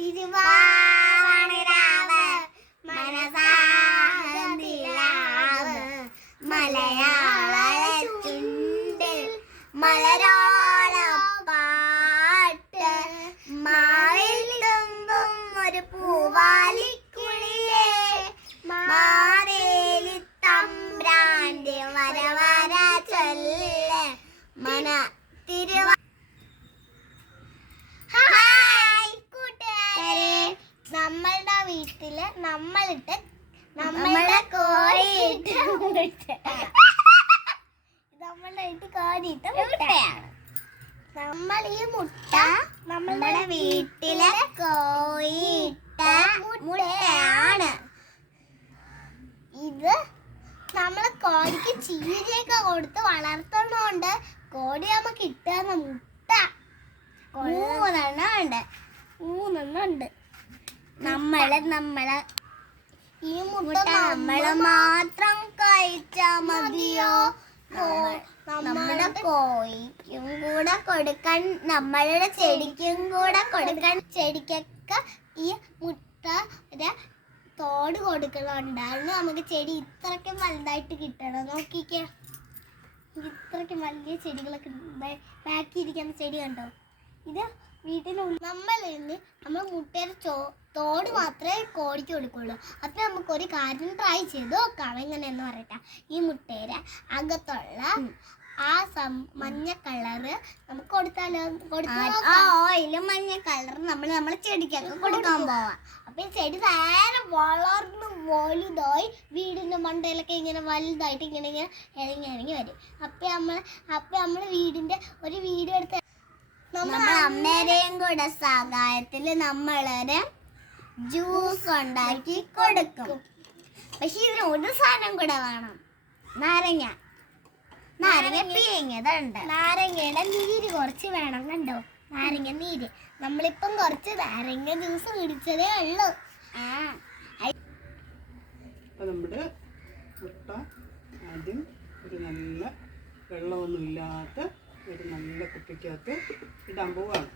തിരുവാണിരാവ് മനസാഹന്തിലാവ് മലയാള ചുണ്ടിൽ മലരോളപ്പാട്ട് മാവിൽ തുമ്പും ഒരു പൂവാലിക്കുളിലേ മാവേലി തമ്പ്രാന്റെ വരവര ചൊല്ല് മന തിരുവാ. നമ്മളുടെ വീട്ടില് നമ്മളുടെ കോഴിയിട്ട് നമ്മളുടെ വീട്ടിൽ കോഴിയിട്ട് മുട്ടയാണ്. നമ്മൾ ഈ മുട്ട നമ്മളുടെ വീട്ടിലെ കോഴിയിട്ട മുട്ടയാണ്. ഇത് നമ്മൾ കോഴിക്ക് ചീരയൊക്കെ കൊടുത്ത് വളർത്തുന്നോണ്ട് കോഴി നമുക്ക് കിട്ടുന്ന മുട്ട മൂന്നെണ്ണം ഉണ്ട്. നമ്മള് ഈ മുട്ട നമ്മള് മാത്രം കഴിച്ചാ മതിയോ? നമ്മുടെ കോഴിക്കും കൂടെ കൊടുക്കാൻ, നമ്മളുടെ ചെടിക്കും കൂടെ കൊടുക്കാൻ. ചെടിക്കൊക്കെ ഈ മുട്ട തോട് കൊടുക്കണുണ്ടായിരുന്നു. നമുക്ക് ചെടി ഇത്രയ്ക്കും വലുതായിട്ട് കിട്ടണം. നോക്കിക്കേ, ഇത്രയ്ക്കും വലിയ ചെടികളൊക്കെ ബാക്കിയിരിക്കുന്ന ചെടി കണ്ടോ? ഇത് വീട്ടിനുള്ളിൽ നമ്മൾ മുട്ടയുടെ തോട് മാത്രമേ കോഴിക്ക് കൊടുക്കുള്ളൂ. അപ്പം നമുക്കൊരു കാര്യം ട്രൈ ചെയ്ത് നോക്കാം. എങ്ങനെയെന്ന് പറയട്ടെ. ഈ മുട്ടയുടെ അകത്തുള്ള ആ മഞ്ഞ കളറ് നമുക്ക് കൊടുത്താലോ? ഓയിലും മഞ്ഞ കളർ നമ്മൾ ചെടിക്കൊക്കെ കൊടുക്കാൻ പോവാം. അപ്പൊ ഈ ചെടി നേരെ വളർന്ന് വലുതായി വീടിന്റെ മണ്ടയിലൊക്കെ ഇങ്ങനെ വലുതായിട്ട് ഇങ്ങനെ ഇറങ്ങി വരും. അപ്പൊ നമ്മള് വീടിന്റെ ഒരു വീഡിയോ എടുത്ത് നമ്മുടെ അമ്മേരെയും കൂടെ സഹായത്തില് നമ്മളൊരു ജ്യൂസ് ഉണ്ടാക്കി കൊടുക്കും. പക്ഷെ ഇതിന് ഒരു സാധനം കൂടെ വേണം, നാരങ്ങ പിഴിഞ്ഞതുണ്ട്. നാരങ്ങയുടെ നീര് കുറച്ച് വേണം. കണ്ടോ, നാരങ്ങ നീര്. നമ്മളിപ്പം കുറച്ച് നാരങ്ങ ജ്യൂസ് കുടിച്ചതേ ഉള്ളൂ. നമ്മുടെ മുട്ട ആദ്യം ഒരു നല്ല വെള്ളമൊന്നും ഇല്ലാത്ത ഒരു നല്ല കുപ്പിക്കകത്ത് ഇടാൻ പോവാണ്.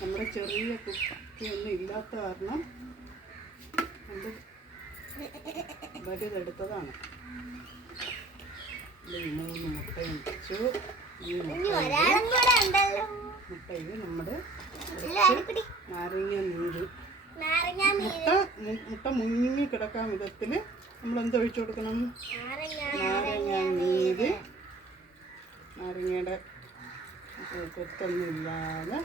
നമ്മുടെ ചെറിയ കുപ്പിയൊന്നും ഇല്ലാത്ത കാരണം വലുതെടുത്തതാണ്. 3 മുട്ടയും വെച്ചു. ഈ മുട്ടയിൽ നമ്മുടെ നാരങ്ങ നീര്, മുട്ട മുങ്ങി കിടക്കാൻ വിധത്തില് നമ്മൾ എന്തൊഴിച്ചു കൊടുക്കണം? നാരങ്ങ നീര്. നാരങ്ങയുടെ കൊത്തൊന്നുമില്ലാതെ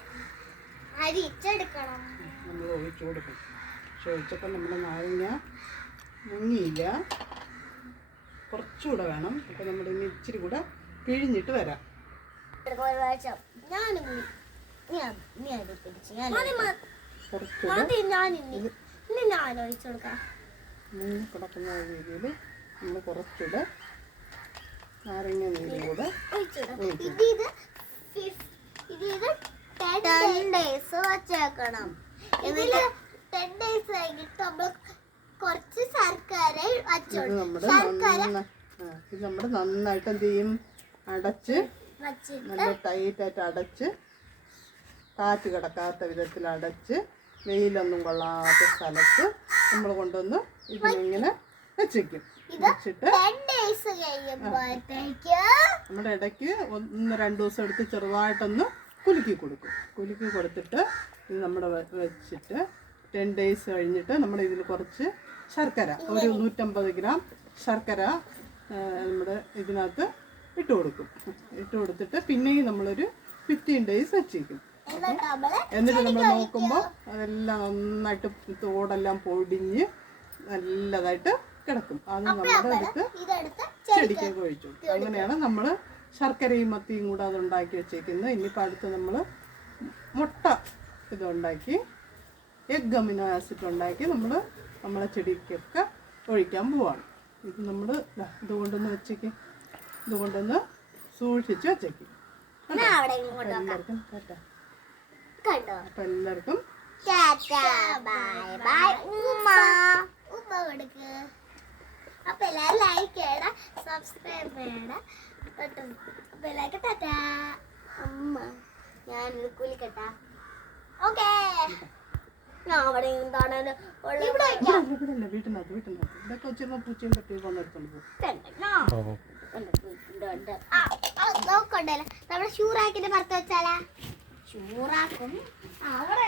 നമ്മൾ ഒഴിച്ചു കൊടുക്കും. പക്ഷെ ഒഴിച്ചപ്പോൾ നമ്മുടെ നാരങ്ങ മുങ്ങിയില്ല, കുറച്ചുകൂടെ വേണം. അപ്പം നമ്മൾ ഇനി ഇച്ചിരി കൂടെ പിഴിഞ്ഞിട്ട് വരാം. കിടക്കുന്ന രീതിയിൽ നമ്മൾ കുറച്ചുകൂടെ നാരങ്ങ നീര് കൂടെ വെച്ചേക്കണം. ഇതില് 10 days കഴിഞ്ഞിട്ട് നമ്മൾ കുറച്ച് ശർക്കര ഇത് നമ്മുടെ നന്നായിട്ട് എന്ത് ചെയ്യും? അടച്ച് നല്ല ടൈറ്റായിട്ട് അടച്ച്, കാറ്റ് കിടക്കാത്ത വിധത്തിൽ അടച്ച്, വെയിലൊന്നും കൊള്ളാത്ത സ്ഥലത്ത് നമ്മൾ കൊണ്ടുവന്ന് ഇതിനിങ്ങനെ വെച്ചേക്കും. വെച്ചിട്ട് നമ്മുടെ ഇടയ്ക്ക് 1-2 ദിവസം എടുത്ത് ചെറുതായിട്ടൊന്ന് കുലുക്കി കൊടുക്കും. കുലുക്കി കൊടുത്തിട്ട് ഇത് നമ്മുടെ വെച്ചിട്ട് 10 days കഴിഞ്ഞിട്ട് നമ്മൾ ഇതിൽ കുറച്ച് ശർക്കര, ഒരു 150 ഗ്രാം ശർക്കര നമ്മുടെ ഇതിനകത്ത് ഇട്ട് കൊടുക്കും. ഇട്ട് കൊടുത്തിട്ട് പിന്നെയും നമ്മളൊരു 15 days വെച്ചേക്കും. എന്നിട്ട് നമ്മൾ നോക്കുമ്പോൾ അതെല്ലാം നന്നായിട്ട് തോടെല്ലാം പൊടിഞ്ഞ് നല്ലതായിട്ട് കിടക്കും. അത് നമ്മുടെ അടുത്ത് ചെടിക്കൊക്കെ ഒഴിച്ചു കൊടുക്കും. അങ്ങനെയാണ് നമ്മൾ ശർക്കരയും മത്തിയും കൂടെ അത് ഉണ്ടാക്കി വെച്ചേക്കുന്നത്. ഇനിയിപ്പോൾ അടുത്ത് നമ്മൾ മുട്ട ഇതുണ്ടാക്കി, എഗ് അമിനോ ആസിഡ് ഉണ്ടാക്കി നമ്മളെ ചെടിക്കൊക്കെ ഒഴിക്കാൻ പോവാണ്. ഇത് നമ്മൾ ഇതുകൊണ്ടൊന്ന് വെച്ചേക്കും, ഇതുകൊണ്ടൊന്ന് സൂക്ഷിച്ച് വെച്ചേക്കും. എല്ലാവർക്കും അപ്പം എല്ലാവർക്കും അപ്പൊ എല്ലാവരും ലൈക്ക് ചെയ്യണം, സബ്സ്ക്രൈബ് ചെയ്യണം. അമ്മ ഞാനൊരു കുലിക്കട്ടാ. ഞാൻ അവിടെ എന്താണ് വീട്ടിനകത്ത് ഇതൊക്കെ വെച്ചിരുന്ന പൂച്ചയും പട്ടിയും വന്നെടുത്തോണ്ട് പോകും. നോക്കണ്ടല്ലോ നമ്മുടെ ഷൂറാക്കിന്റെ പുറത്ത് വെച്ചാലാ ഷൂറാക്കും അവിടെ